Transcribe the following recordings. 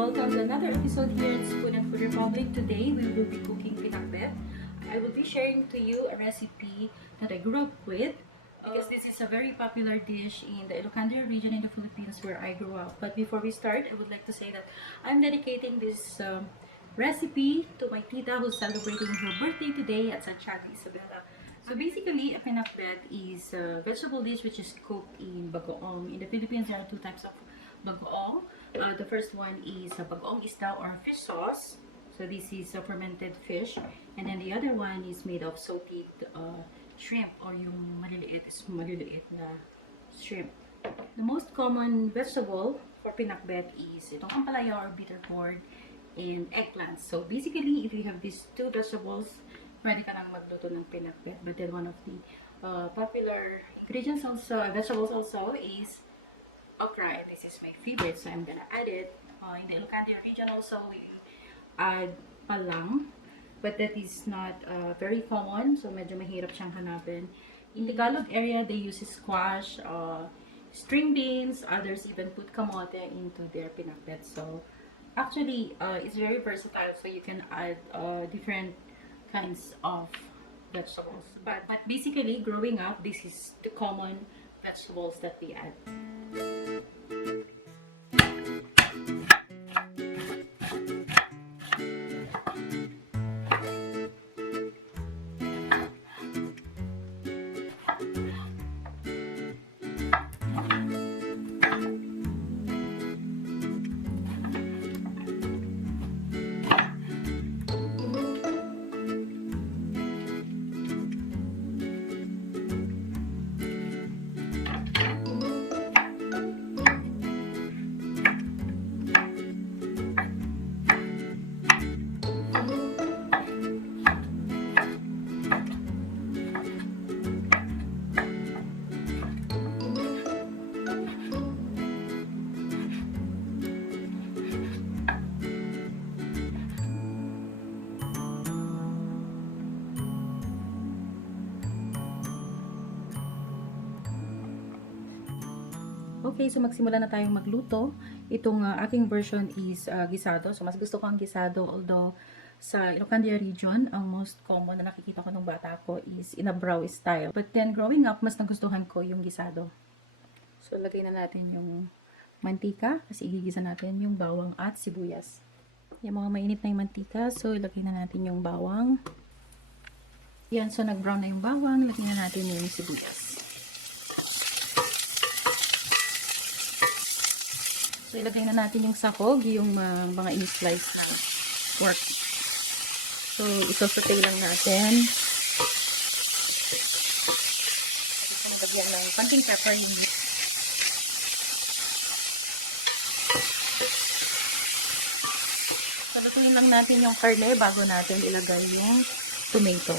Welcome to another episode here at Spoon and Food Republic. Today we will be cooking pinakbet. I will be sharing to you a recipe that I grew up with because this is a very popular dish in the Ilocandia region in the Philippines where I grew up. But before we start, I would like to say that I'm dedicating this recipe to my tita who's celebrating her birthday today at Santiago, Isabela. So basically, a pinakbet is a vegetable dish which is cooked in bagoong. In the Philippines, there are two types of bagoong. The first one is a bagoong isda or fish sauce. So this is a fermented fish. And then the other one is made of salted shrimp or yung maliliit na shrimp. The most common vegetable for pinakbet is itong ampalaya or bittergourd and eggplant. So basically, if you have these two vegetables, pwede ka nang magluto ng pinakbet. But then one of the popular ingredients also, vegetables also is okra, and this is my favorite, so I'm gonna add it. In the Ilocandia region also, we add palang, but that is not very common, so medyo mahirap siyang hanapin. In the Tagalog area, they use squash, string beans, others even put kamote into their pinakbet. So actually, it's very versatile, so you can add different kinds of vegetables. But basically, growing up, this is the common vegetables that we add. Okay, so magsimula na tayong magluto. Itong aking version is gisado. So mas gusto ko ang gisado, although sa Ilocandia region, ang most common na nakikita ko nung bata ko is in a brow style. But then growing up, mas nagustuhan ko yung gisado. So lagay na natin yung mantika kasi igigisa natin yung bawang at sibuyas. Yung mga mainit na yung mantika, so ilagay na natin yung bawang. Yan, so nag-brown na yung bawang, lagay na natin yung sibuyas. So, ilagay na natin yung sahog, yung mga in-slice na pork. So, ito-saute lang natin. Pwede ko nilagyan ng konting pepper yung salutuin lang natin yung karne bago natin ilagay yung tomato.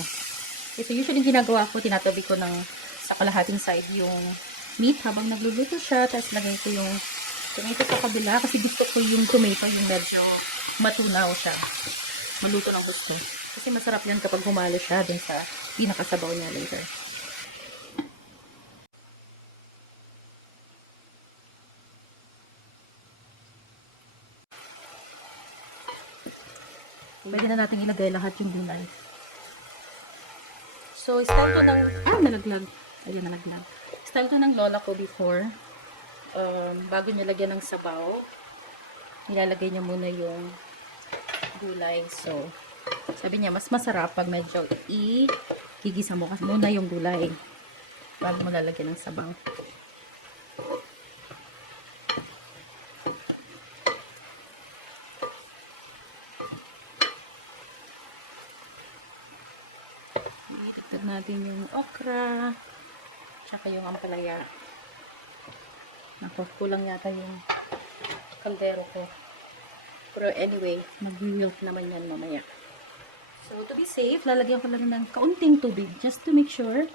Okay, so, usually ginagawa ko, tinatabi ko ng sa kalahating side yung meat habang nagluluto siya. Tapos, lagay ko yung tomato sa kabila kasi gusto ko yung tomato yung medyo matunaw siya. Maluto ng gusto. Kasi masarap yan kapag humalo siya dun sa pinakasabaw niya later. Pwede na natin ilagay lahat yung gulay. So, style to ng... nalaglag. Ayan, nalaglag. Style to ng lola ko before. Bago niya lagyan ng sabaw, nilalagay niya muna yung gulay. So, sabi niya, mas masarap pag medyo igisa mo kasi muna yung gulay bago mo lalagyan ng sabaw. Idagdag natin yung okra, tsaka yung ampalaya. Ako, kulang yata yung kaldero ko. Pero anyway, mag-wilt naman yan mamaya. So, to be safe, lalagyan ko lang ng kaunting tubig just to make sure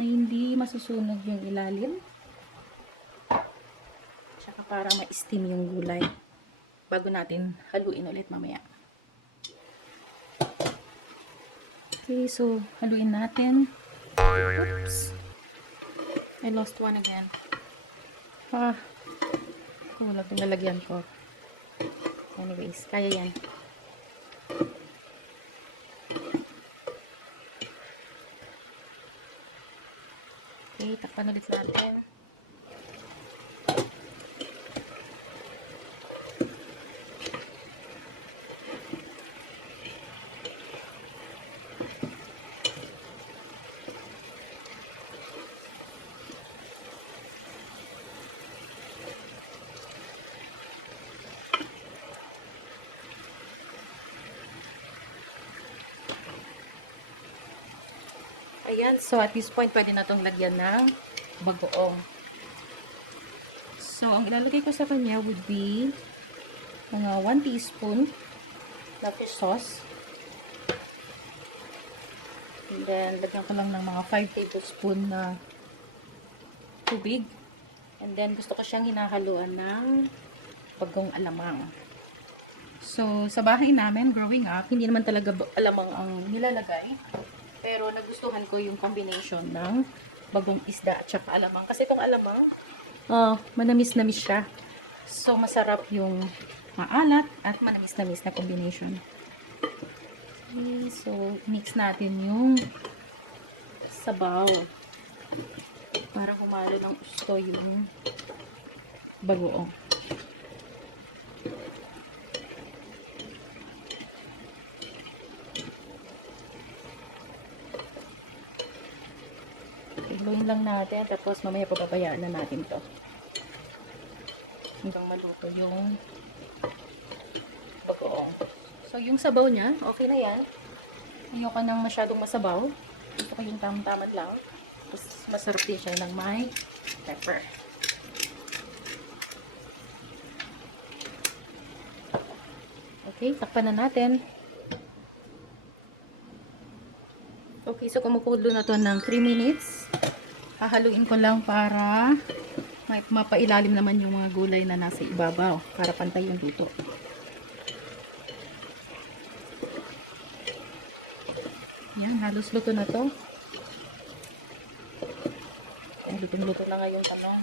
na hindi masusunog yung ilalim. Tsaka para ma-steam yung gulay. bago natin haluin ulit mamaya. Okay, so haluin natin. Oops. I lost one again. Wala itong lalagyan ko. Anyways, kaya yan. Okay, takpan ulit natin. Ayan, so at this point, pwede na itong lagyan ng bagoong. So, ang ilalagay ko sa kanya would be mga 1 teaspoon na fish sauce. And then, lagyan ko lang ng mga 5 tablespoon na tubig. And then, gusto ko siyang hinahaluan ng bagong alamang. So, sa bahay namin, growing up, hindi naman talaga alamang ang nilalagay. Pero nagustuhan ko yung combination ng bagong isda at saka alamang. Kasi itong alamang, manamis-namis siya. So, masarap yung maalat at manamis-namis na combination. Okay, so, mix natin yung sabaw. Para humalo ng gusto yung bagoong. Iluin lang natin, tapos mamaya papabayaan na natin to hanggang maluto yung bagoong. So, yung sabaw niya, okay na yan. Ayoko nang masyadong masabaw. Gusto ko yung tamang-taman lang. Tapos, masarap din siya ng may pepper. Okay, takpan na natin. Okay, so kumukulo na to ng 3 minutes. Hahaluin ko lang para mapailalim naman yung mga gulay na nasa ibabaw para pantay yung luto. Yan, halos luto na to. Lutong-luto na nga yung tanong.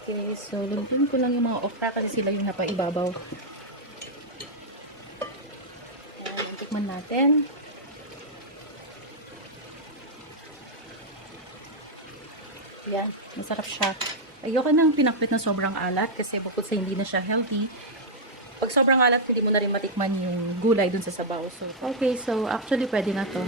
Okay, so lulutuin ko lang yung mga okra kasi sila yung napaibabaw. Ayan, tikman natin. Yan, masarap siya. Ayoko ng pinakbet na sobrang alat kasi bukod sa hindi na siya healthy, pag sobrang alat, hindi mo na rin matikman yung gulay dun sa sabaw. So, okay, so actually pwede na to.